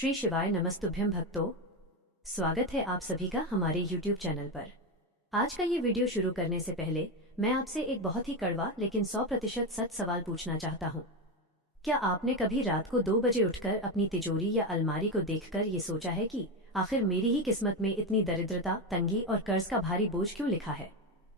श्री शिवाय नमस्तुभ्यं भक्तों, स्वागत है आप सभी का हमारे YouTube चैनल पर। आज का ये वीडियो शुरू करने से पहले मैं आपसे एक बहुत ही कड़वा लेकिन 100% सच सवाल पूछना चाहता हूँ। क्या आपने कभी रात को 2 बजे उठकर अपनी तिजोरी या अलमारी को देखकर ये सोचा है कि आखिर मेरी ही किस्मत में इतनी दरिद्रता, तंगी और कर्ज का भारी बोझ क्यों लिखा है?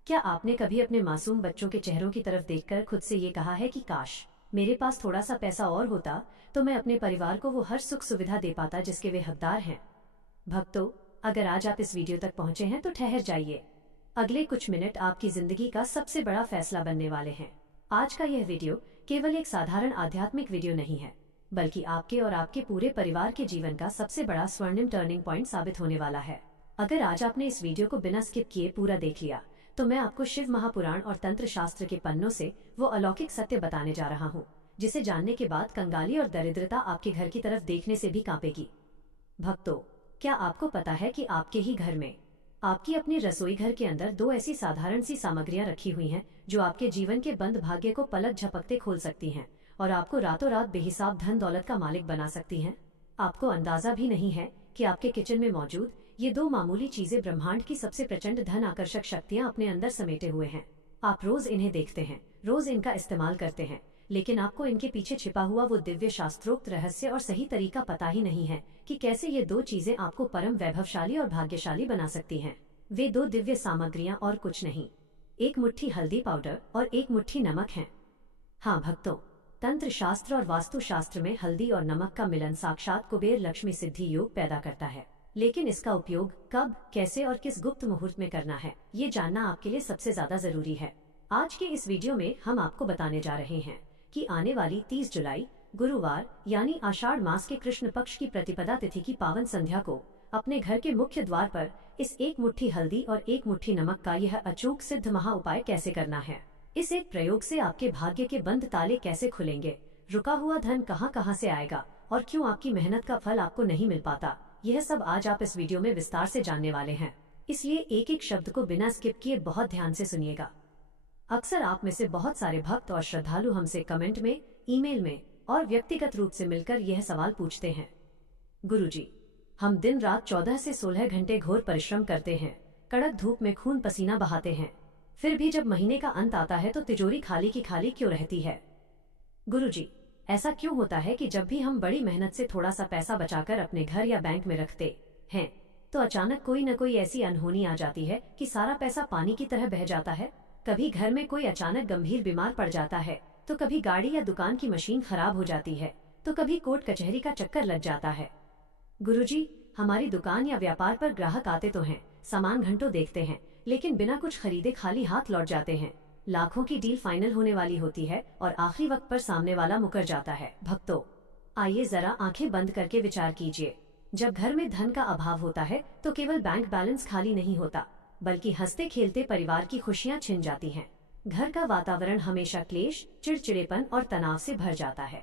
क्या आपने कभी अपने मासूम बच्चों के चेहरों की तरफ देखकर खुद से ये कहा है कि काश मेरे पास थोड़ा सा पैसा और होता तो मैं अपने परिवार को वो हर सुख सुविधा दे पाता जिसके वे हकदार हैं? भक्तों, अगर आज आप इस वीडियो तक पहुंचे हैं तो ठहर जाइए। अगले कुछ मिनट आपकी जिंदगी का सबसे बड़ा फैसला बनने वाले हैं। आज का यह वीडियो केवल एक साधारण आध्यात्मिक वीडियो नहीं है, बल्कि आपके और आपके पूरे परिवार के जीवन का सबसे बड़ा स्वर्णिम टर्निंग पॉइंट साबित होने वाला है। अगर आज आपने इस वीडियो को बिना स्किप किए पूरा देख लिया तो मैं आपको शिव महापुराण और तंत्र शास्त्र के पन्नों से वो अलौकिक सत्य बताने जा रहा हूँ, जिसे जानने के बाद कंगाली और दरिद्रता आपके घर की तरफ देखने से भी कांपेगी। भक्तों, क्या आपको पता है कि आपके ही घर में, आपकी अपनी रसोई घर के अंदर 2 ऐसी साधारण सी सामग्रियां रखी हुई हैं जो आपके जीवन के बंद भाग्य को पलक झपकते खोल सकती हैं और आपको रातों रात बेहिसाब धन दौलत का मालिक बना सकती हैं? आपको अंदाजा भी नहीं है कि आपके किचन में मौजूद ये 2 मामूली चीजें ब्रह्मांड की सबसे प्रचंड धन आकर्षक शक्तियां अपने अंदर समेटे हुए हैं। आप रोज इन्हें देखते हैं, रोज इनका इस्तेमाल करते हैं, लेकिन आपको इनके पीछे छिपा हुआ वो दिव्य शास्त्रोक्त रहस्य और सही तरीका पता ही नहीं है कि कैसे ये 2 चीजें आपको परम वैभवशाली और भाग्यशाली बना सकती हैं। वे 2 दिव्य सामग्रियां और कुछ नहीं, 1 मुट्ठी हल्दी पाउडर और 1 मुट्ठी नमक हैं। हाँ भक्तों, तंत्र शास्त्र और वास्तु शास्त्र में हल्दी और नमक का मिलन साक्षात कुबेर लक्ष्मी सिद्धि योग पैदा करता है, लेकिन इसका उपयोग कब, कैसे और किस गुप्त मुहूर्त में करना है, ये जानना आपके लिए सबसे ज्यादा जरूरी है। आज के इस वीडियो में हम आपको बताने जा रहे हैं कि आने वाली 30 जुलाई गुरुवार यानी आषाढ़ मास के कृष्ण पक्ष की प्रतिपदा तिथि की पावन संध्या को अपने घर के मुख्य द्वार पर इस 1 मुट्ठी हल्दी और 1 मुट्ठी नमक का यह अचूक सिद्ध महा उपाय कैसे करना है। इस एक प्रयोग से आपके भाग्य के बंद ताले कैसे खुलेंगे, रुका हुआ धन कहां कहां से आएगा और क्यों आपकी मेहनत का फल आपको नहीं मिल पाता, यह सब आज आप इस वीडियो में विस्तार से जानने वाले हैं। इसलिए एक एक शब्द को बिना स्किप किए बहुत ध्यान से सुनिएगा। अक्सर आप में से बहुत सारे भक्त और श्रद्धालु हमसे कमेंट में, ईमेल में और व्यक्तिगत रूप से मिलकर यह सवाल पूछते हैं, गुरुजी, हम दिन रात 14 से 16 घंटे घोर परिश्रम करते हैं, कड़क धूप में खून पसीना बहाते हैं, फिर भी जब महीने का अंत आता है तो तिजोरी खाली की खाली क्यों रहती है? गुरुजी, ऐसा क्यों होता है कि जब भी हम बड़ी मेहनत से थोड़ा सा पैसा बचाकर अपने घर या बैंक में रखते हैं तो अचानक कोई न कोई ऐसी अनहोनी आ जाती है कि सारा पैसा पानी की तरह बह जाता है? कभी घर में कोई अचानक गंभीर बीमार पड़ जाता है, तो कभी गाड़ी या दुकान की मशीन खराब हो जाती है, तो कभी कोर्ट कचहरी का चक्कर लग जाता है। गुरुजी, हमारी दुकान या व्यापार पर ग्राहक आते तो हैं, सामान घंटों देखते हैं, लेकिन बिना कुछ खरीदे खाली हाथ लौट जाते हैं। लाखों की डील फाइनल होने वाली होती है और आखिरी वक्त पर सामने वाला मुकर जाता है। भक्तों, आइए जरा आंखें बंद करके विचार कीजिए। जब घर में धन का अभाव होता है तो केवल बैंक बैलेंस खाली नहीं होता, बल्कि हंसते खेलते परिवार की खुशियां छिन जाती हैं। घर का वातावरण हमेशा क्लेश, चिड़चिड़ेपन और तनाव से भर जाता है।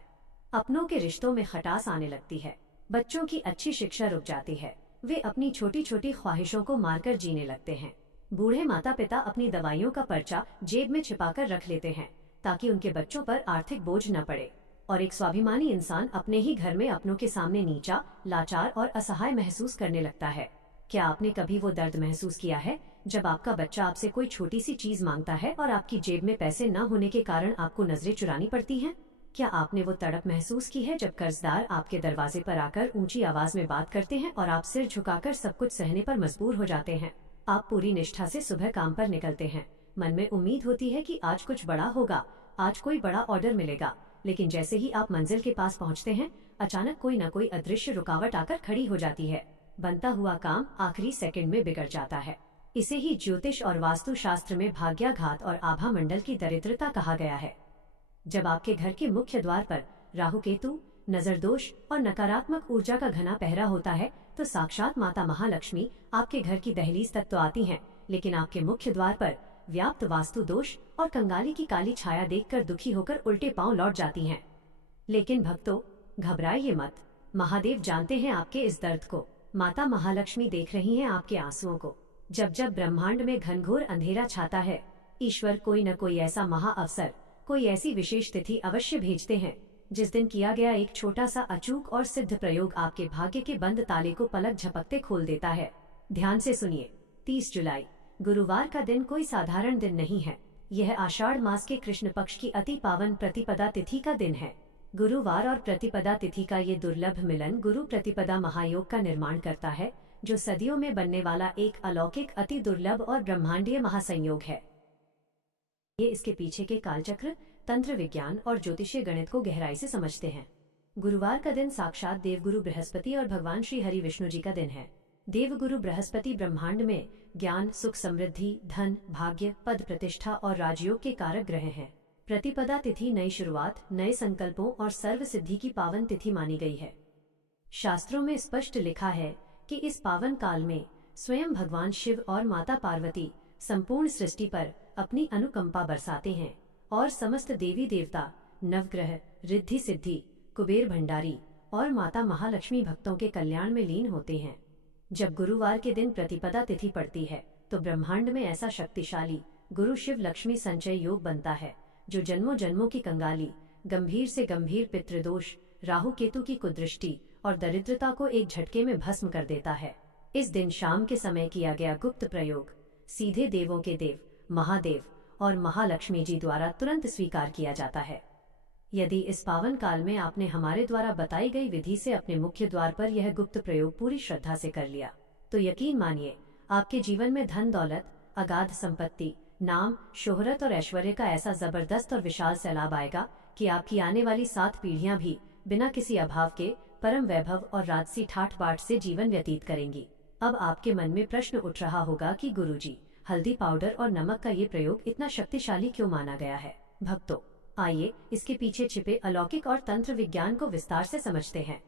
अपनों के रिश्तों में खटास आने लगती है, बच्चों की अच्छी शिक्षा रुक जाती है, वे अपनी छोटी छोटी ख्वाहिशों को मारकर जीने लगते हैं। बूढ़े माता पिता अपनी दवाइयों का पर्चा जेब में छिपाकर रख लेते हैं ताकि उनके बच्चों पर आर्थिक बोझ न पड़े, और एक स्वाभिमानी इंसान अपने ही घर में अपनों के सामने नीचा, लाचार और असहाय महसूस करने लगता है। क्या आपने कभी वो दर्द महसूस किया है जब आपका बच्चा आपसे कोई छोटी सी चीज मांगता है और आपकी जेब में पैसे न होने के कारण आपको नजरें चुरानी पड़ती हैं? क्या आपने वो तड़प महसूस की है जब कर्जदार आपके दरवाजे पर आकर ऊंची आवाज में बात करते हैं और आप सिर झुकाकर सब कुछ सहने पर मजबूर हो जाते हैं? आप पूरी निष्ठा से सुबह काम पर निकलते हैं, मन में उम्मीद होती है कि आज कुछ बड़ा होगा, आज कोई बड़ा ऑर्डर मिलेगा, लेकिन जैसे ही आप मंजिल के पास पहुंचते हैं अचानक कोई न कोई अदृश्य रुकावट आकर खड़ी हो जाती है। बनता हुआ काम आखिरी सेकंड में बिगड़ जाता है। इसे ही ज्योतिष और वास्तु शास्त्र में भाग्याघात और आभा मंडल की दरिद्रता कहा गया है। जब आपके घर के मुख्य द्वार पर राहु केतु, नजर दोष और नकारात्मक ऊर्जा का घना पहरा होता है तो साक्षात माता महालक्ष्मी आपके घर की दहलीज तक तो आती हैं, लेकिन आपके मुख्य द्वार पर व्याप्त वास्तु दोष और कंगाली की काली छाया देखकर दुखी होकर उल्टे पांव लौट जाती हैं। लेकिन भक्तों, घबराइए मत, महादेव जानते हैं आपके इस दर्द को। माता महालक्ष्मी देख रही हैं आपके आंसुओं को। जब जब ब्रह्मांड में घनघोर अंधेरा छाता है, ईश्वर कोई न कोई ऐसा महा अवसर, कोई ऐसी विशेष तिथि अवश्य भेजते हैं जिस दिन किया गया एक छोटा सा अचूक और सिद्ध प्रयोग आपके भाग्य के बंद ताले को पलक झपकते खोल देता है। ध्यान से सुनिए। 30 जुलाई गुरुवार का दिन कोई साधारण दिन नहीं है। यह आषाढ़ मास के कृष्ण पक्ष की अति पावन प्रतिपदा तिथि का दिन है। गुरुवार और प्रतिपदा तिथि का ये दुर्लभ मिलन गुरु प्रतिपदा महायोग का निर्माण करता है, जो सदियों में बनने वाला एक अलौकिक, अति दुर्लभ और ब्रह्मांडीय महासंयोग है। ये इसके पीछे के कालचक्र, तंत्र विज्ञान और ज्योतिषीय गणित को गहराई से समझते हैं। गुरुवार का दिन साक्षात देवगुरु बृहस्पति और भगवान श्री हरि विष्णु जी का दिन है। देवगुरु बृहस्पति ब्रह्मांड में ज्ञान, सुख, समृद्धि, धन, भाग्य, पद प्रतिष्ठा और राजयोग के कारक ग्रह हैं। प्रतिपदा तिथि नई शुरुआत, नए संकल्पों और सर्व सिद्धि की पावन तिथि मानी गई है। शास्त्रों में स्पष्ट लिखा है कि इस पावन काल में स्वयं भगवान शिव और माता पार्वती संपूर्ण सृष्टि पर अपनी अनुकंपा बरसाते हैं और समस्त देवी देवता, नवग्रह, रिद्धि सिद्धि, कुबेर भंडारी और माता महालक्ष्मी भक्तों के कल्याण में लीन होते हैं। जब गुरुवार के दिन प्रतिपदा तिथि पड़ती है तो ब्रह्मांड में ऐसा शक्तिशाली गुरु शिव लक्ष्मी संचय योग बनता है, जो जन्मों जन्मों की कंगाली, गंभीर से गंभीर पितृदोष, राहु केतु की कुदृष्टि और दरिद्रता को एक झटके में भस्म कर देता है। इस दिन शाम के समय किया गया गुप्त प्रयोग सीधे देवों के देव, महादेव और महालक्ष्मी जी द्वारा तुरंत स्वीकार किया जाता है। यदि इस पावन काल में आपने हमारे द्वारा बताई गई विधि से अपने मुख्य द्वार पर यह गुप्त प्रयोग पूरी श्रद्धा से कर लिया, तो यकीन मानिए आपके जीवन में धन दौलत, अगाध संपत्ति, नाम, शोहरत और ऐश्वर्य का ऐसा जबरदस्त और विशाल सैलाब आएगा कि आपकी आने वाली 7 पीढ़ियां भी बिना किसी अभाव के परम वैभव और राजसी ठाठ बाट से जीवन व्यतीत करेंगी। अब आपके मन में प्रश्न उठ रहा होगा कि गुरुजी, हल्दी पाउडर और नमक का ये प्रयोग इतना शक्तिशाली क्यों माना गया है? भक्तों, आइए इसके पीछे छिपे अलौकिक और तंत्र विज्ञान को विस्तार से समझते हैं।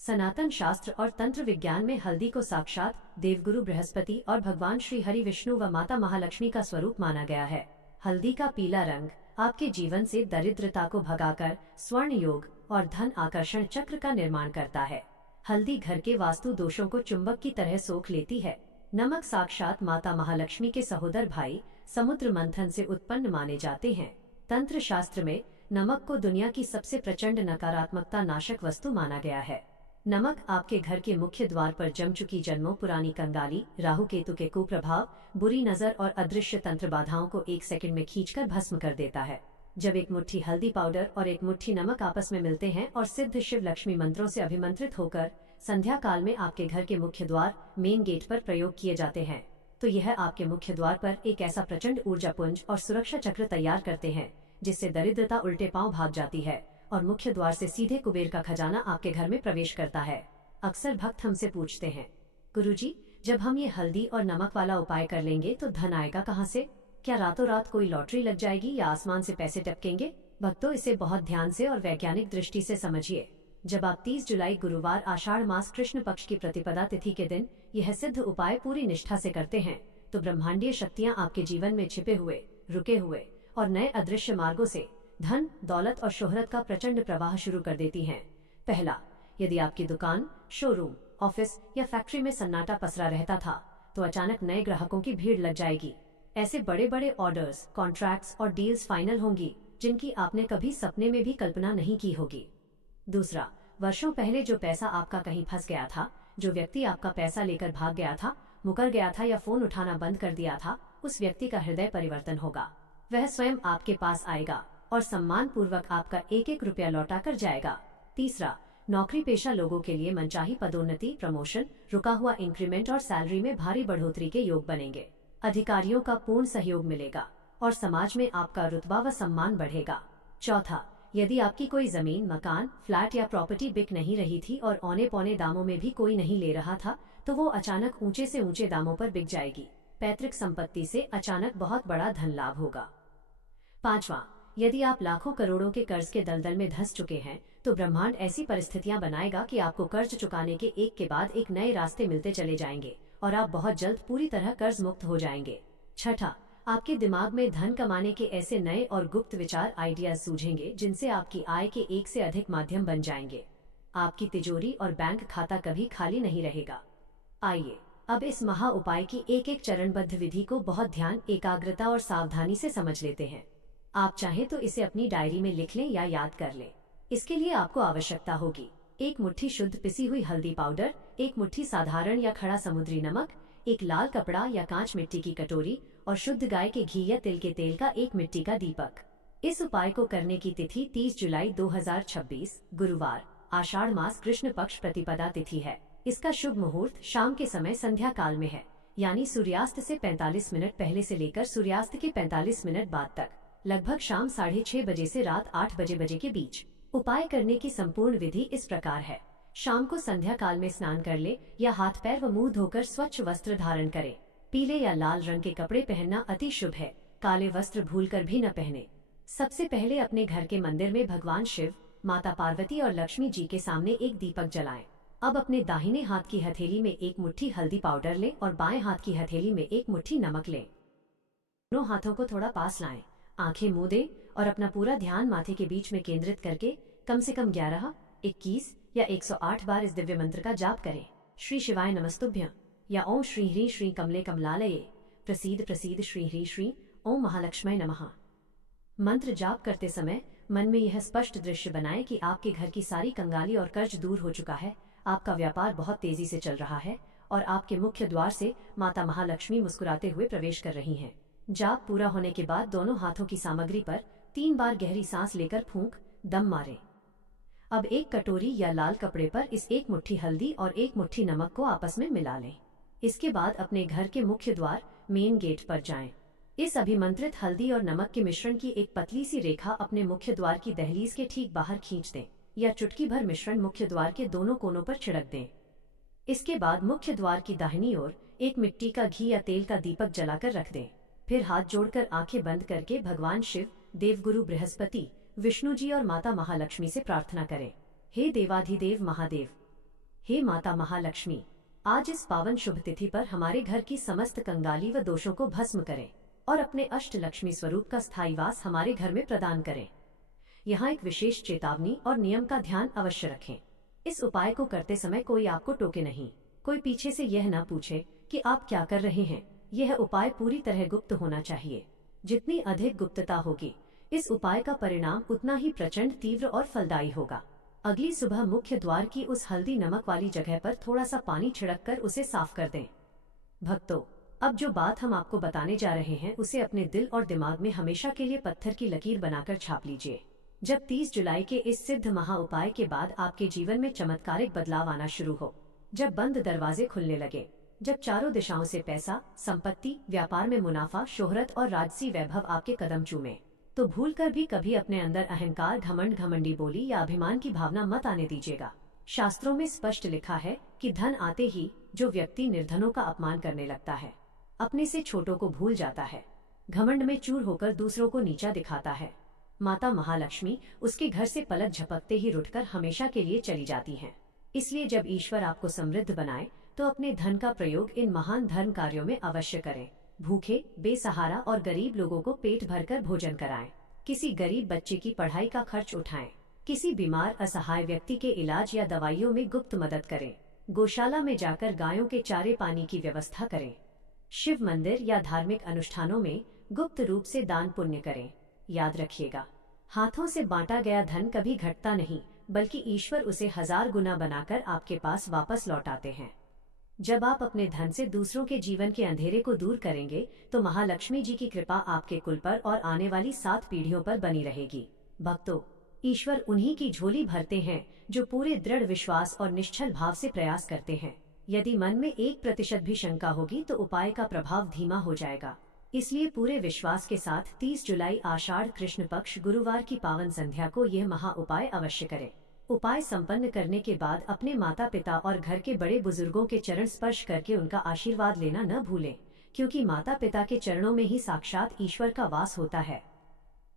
सनातन शास्त्र और तंत्र विज्ञान में हल्दी को साक्षात देवगुरु बृहस्पति और भगवान श्री हरि विष्णु व माता महालक्ष्मी का स्वरूप माना गया है। हल्दी का पीला रंग आपके जीवन से दरिद्रता को भगाकर स्वर्ण योग और धन आकर्षण चक्र का निर्माण करता है। हल्दी घर के वास्तु दोषों को चुंबक की तरह सोख लेती है। नमक साक्षात माता महालक्ष्मी के सहोदर भाई समुद्र मंथन से उत्पन्न माने जाते हैं। तंत्र शास्त्र में नमक को दुनिया की सबसे प्रचंड नकारात्मकता नाशक वस्तु माना गया है। नमक आपके घर के मुख्य द्वार पर जम चुकी जन्मों पुरानी कंगाली, राहु केतु के कुप्रभाव, बुरी नजर और अदृश्य तंत्र बाधाओं को 1 सेकंड में खींचकर भस्म कर देता है। जब एक मुट्ठी हल्दी पाउडर और एक मुट्ठी नमक आपस में मिलते हैं और सिद्ध शिव लक्ष्मी मंत्रों से अभिमंत्रित होकर संध्या काल में आपके घर के मुख्य द्वार मेन गेट पर प्रयोग किए जाते हैं, तो यह आपके मुख्य द्वार पर एक ऐसा प्रचंड ऊर्जा पुंज और सुरक्षा चक्र तैयार करते हैं जिससे दरिद्रता उल्टे पांव भाग जाती है और मुख्य द्वार से सीधे कुबेर का खजाना आपके घर में प्रवेश करता है। अक्सर भक्त हमसे पूछते हैं, गुरुजी, जब हम ये हल्दी और नमक वाला उपाय कर लेंगे तो धन आएगा कहाँ से? क्या रातों रात कोई लॉटरी लग जाएगी या आसमान से पैसे टपकेंगे? भक्तों, इसे बहुत ध्यान से और वैज्ञानिक दृष्टि से समझिए। जब आप 30 जुलाई गुरुवार आषाढ़ मास कृष्ण पक्ष की प्रतिपदा तिथि के दिन यह सिद्ध उपाय पूरी निष्ठा से करते हैं, तो ब्रह्मांडीय शक्तियाँ आपके जीवन में छिपे हुए, रुके हुए और नए अदृश्य मार्गों से धन, दौलत और शोहरत का प्रचंड प्रवाह शुरू कर देती हैं। पहला, यदि आपकी दुकान, शोरूम, ऑफिस या फैक्ट्री में सन्नाटा पसरा रहता था, तो अचानक नए ग्राहकों की भीड़ लग जाएगी। ऐसे बड़े बड़े ऑर्डर्स, कॉन्ट्रैक्ट्स और डील्स फाइनल होंगी जिनकी आपने कभी सपने में भी कल्पना नहीं की होगी। दूसरा, वर्षों पहले जो पैसा आपका कहीं फंस गया था, जो व्यक्ति आपका पैसा लेकर भाग गया था, मुकर गया था या फोन उठाना बंद कर दिया था, उस व्यक्ति का हृदय परिवर्तन होगा। वह स्वयं आपके पास आएगा और सम्मान पूर्वक आपका 1-1 रुपया लौटा कर जाएगा। तीसरा, नौकरी पेशा लोगों के लिए मनचाही पदोन्नति, प्रमोशन, रुका हुआ इंक्रीमेंट और सैलरी में भारी बढ़ोतरी के योग बनेंगे। अधिकारियों का पूर्ण सहयोग मिलेगा और समाज में आपका रुतबा व सम्मान बढ़ेगा। चौथा, यदि आपकी कोई जमीन, मकान, फ्लैट या प्रॉपर्टी बिक नहीं रही थी और औने पौने दामों में भी कोई नहीं ले रहा था, तो वो अचानक ऊंचे से ऊंचे दामों पर बिक जाएगी। पैतृक संपत्ति से अचानक बहुत बड़ा धन लाभ होगा। पांचवा, यदि आप लाखों करोड़ों के कर्ज के दलदल में धंस चुके हैं, तो ब्रह्मांड ऐसी परिस्थितियां बनाएगा कि आपको कर्ज चुकाने के एक के बाद एक नए रास्ते मिलते चले जाएंगे और आप बहुत जल्द पूरी तरह कर्ज मुक्त हो जाएंगे। छठा, आपके दिमाग में धन कमाने के ऐसे नए और गुप्त विचार, आइडियाज सूझेंगे जिनसे आपकी आय के एक से अधिक माध्यम बन जाएंगे। आपकी तिजोरी और बैंक खाता कभी खाली नहीं रहेगा। आइए अब इस महा उपाय की एक एक चरणबद्ध विधि को बहुत ध्यान, एकाग्रता और सावधानी से समझ लेते हैं। आप चाहें तो इसे अपनी डायरी में लिख लें या याद कर लें। इसके लिए आपको आवश्यकता होगी 1 मुट्ठी शुद्ध पिसी हुई हल्दी पाउडर, 1 मुट्ठी साधारण या खड़ा समुद्री नमक, एक लाल कपड़ा या कांच मिट्टी की कटोरी और शुद्ध गाय के घी या तिल के तेल का 1 मिट्टी का दीपक। इस उपाय को करने की तिथि 30 जुलाई 2026 गुरुवार, आषाढ़ मास कृष्ण पक्ष प्रतिपदा तिथि है। इसका शुभ मुहूर्त शाम के समय संध्या काल में है, यानी सूर्यास्त से 45 मिनट पहले से लेकर सूर्यास्त के 45 मिनट बाद तक, लगभग शाम 6:30 बजे से रात 8 बजे के बीच। उपाय करने की संपूर्ण विधि इस प्रकार है। शाम को संध्या काल में स्नान कर ले या हाथ पैर व मुंह धोकर स्वच्छ वस्त्र धारण करे। पीले या लाल रंग के कपड़े पहनना अति शुभ है, काले वस्त्र भूलकर भी न पहने। सबसे पहले अपने घर के मंदिर में भगवान शिव, माता पार्वती और लक्ष्मी जी के सामने एक दीपक जलाएं। अब अपने दाहिने हाथ की हथेली में 1 मुट्ठी हल्दी पाउडर लें और बाएं हाथ की हथेली में 1 मुट्ठी नमक लें। दोनों हाथों को थोड़ा पास लाएं, आंखें मूंद दें और अपना पूरा ध्यान माथे के बीच में केंद्रित करके कम से कम 11, 21 या 108 बार इस दिव्य मंत्र का जाप करें। श्री शिवाय नमस्तुभ्यं या ओम श्री ह्रीं श्री कमले कमलालये प्रसीद प्रसीद श्री ह्रीं श्री ओम महालक्ष्मी नमः। मंत्र जाप करते समय मन में यह स्पष्ट दृश्य बनाएं कि आपके घर की सारी कंगाली और कर्ज दूर हो चुका है, आपका व्यापार बहुत तेजी से चल रहा है और आपके मुख्य द्वार से माता महालक्ष्मी मुस्कुराते हुए प्रवेश कर रही हैं। जाप पूरा होने के बाद दोनों हाथों की सामग्री पर 3 बार गहरी सांस लेकर फूंक दम मारें। अब एक कटोरी या लाल कपड़े पर इस 1 मुट्ठी हल्दी और 1 मुट्ठी नमक को आपस में मिला लें। इसके बाद अपने घर के मुख्य द्वार मेन गेट पर जाएं। इस अभिमंत्रित हल्दी और नमक के मिश्रण की एक पतली सी रेखा अपने मुख्य द्वार की दहलीज के ठीक बाहर खींच दें या चुटकी भर मिश्रण मुख्य द्वार के दोनों कोनों पर छिड़क दें। इसके बाद मुख्य द्वार की दाहिनी ओर 1 मिट्टी का घी या तेल का दीपक जलाकर रख दें। फिर हाथ जोड़कर आंखें बंद करके भगवान शिव, देवगुरु बृहस्पति, विष्णु जी और माता महालक्ष्मी से प्रार्थना करें। हे देवाधिदेव महादेव, हे माता महालक्ष्मी, आज इस पावन शुभ तिथि पर हमारे घर की समस्त कंगाली व दोषों को भस्म करें और अपने अष्ट लक्ष्मी स्वरूप का स्थायी वास हमारे घर में प्रदान करें। यहाँ एक विशेष चेतावनी और नियम का ध्यान अवश्य रखें। इस उपाय को करते समय कोई आपको टोके नहीं, कोई पीछे से यह न पूछे कि आप क्या कर रहे हैं। यह उपाय पूरी तरह गुप्त होना चाहिए। जितनी अधिक गुप्तता होगी, इस उपाय का परिणाम उतना ही प्रचंड, तीव्र और फलदायी होगा। अगली सुबह मुख्य द्वार की उस हल्दी नमक वाली जगह पर थोड़ा सा पानी छिड़ककर उसे साफ कर दें। भक्तों, अब जो बात हम आपको बताने जा रहे हैं उसे अपने दिल और दिमाग में हमेशा के लिए पत्थर की लकीर बनाकर छाप लीजिए। जब 30 जुलाई के इस सिद्ध महा उपाय के बाद आपके जीवन में चमत्कारिक बदलाव आना शुरू हो, जब बंद दरवाजे खुलने लगे, जब चारों दिशाओं से पैसा, संपत्ति, व्यापार में मुनाफा, शोहरत और राजसी वैभव आपके कदम चूमे, तो भूलकर भी कभी अपने अंदर अहंकार, घमंड, घमंडी बोली या अभिमान की भावना मत आने दीजिएगा। शास्त्रों में स्पष्ट लिखा है कि धन आते ही जो व्यक्ति निर्धनों का अपमान करने लगता है, अपने से छोटों को भूल जाता है, घमंड में चूर होकर दूसरों को नीचा दिखाता है, माता महालक्ष्मी उसके घर से पलक झपकते ही रुठकर हमेशा के लिए चली जाती हैं। इसलिए जब ईश्वर आपको समृद्ध बनाए तो अपने धन का प्रयोग इन महान धर्म कार्यों में अवश्य करें। भूखे, बेसहारा और गरीब लोगों को पेट भरकर भोजन कराएं, किसी गरीब बच्चे की पढ़ाई का खर्च उठाएं, किसी बीमार असहाय व्यक्ति के इलाज या दवाइयों में गुप्त मदद करें, गौशाला में जाकर गायों के चारे पानी की व्यवस्था करें, शिव मंदिर या धार्मिक अनुष्ठानों में गुप्त रूप से दान पुण्य करें। याद रखिएगा, हाथों से बांटा गया धन कभी घटता नहीं, बल्कि ईश्वर उसे 1000 गुना बनाकर आपके पास वापस लौटाते हैं। जब आप अपने धन से दूसरों के जीवन के अंधेरे को दूर करेंगे तो महालक्ष्मी जी की कृपा आपके कुल पर और आने वाली 7 पीढ़ियों पर बनी रहेगी। भक्तों, ईश्वर उन्हीं की झोली भरते हैं जो पूरे दृढ़ विश्वास और निश्चल भाव से प्रयास करते हैं। यदि मन में 1% भी शंका होगी तो उपाय का प्रभाव धीमा हो जाएगा। इसलिए पूरे विश्वास के साथ 30 जुलाई आषाढ़ कृष्ण पक्ष गुरुवार की पावन संध्या को यह महा उपाय अवश्य करें। उपाय संपन्न करने के बाद अपने माता पिता और घर के बड़े बुजुर्गों के चरण स्पर्श करके उनका आशीर्वाद लेना न भूलें, क्योंकि माता पिता के चरणों में ही साक्षात ईश्वर का वास होता है।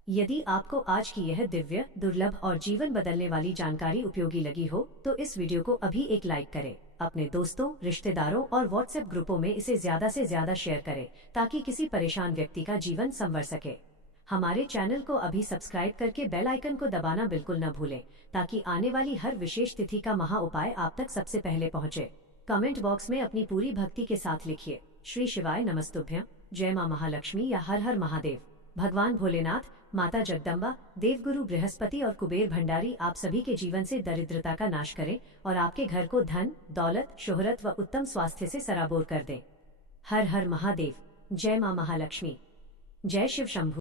यदि आपको आज की यह दिव्य, दुर्लभ और जीवन बदलने वाली जानकारी उपयोगी लगी हो तो इस वीडियो को अभी एक लाइक करें, अपने दोस्तों, रिश्तेदारों और व्हाट्सएप ग्रुपों में इसे ज्यादा से ज्यादा शेयर करें ताकि किसी परेशान व्यक्ति का जीवन संवर सके। हमारे चैनल को अभी सब्सक्राइब करके बेल आइकन को दबाना बिल्कुल न भूलें ताकि आने वाली हर विशेष तिथि का महा उपाय आप तक सबसे पहले पहुंचे। कमेंट बॉक्स में अपनी पूरी भक्ति के साथ लिखिए श्री शिवाय नमस्तुभ्यं, जय मां महालक्ष्मी या हर हर महादेव। भगवान भोलेनाथ, माता जगदम्बा, देवगुरु बृहस्पति और कुबेर भंडारी आप सभी के जीवन से दरिद्रता का नाश करें और आपके घर को धन, दौलत, शोहरत व उत्तम स्वास्थ्य से सराबोर कर दें। हर हर महादेव। जय मां महालक्ष्मी। जय शिव शंभू।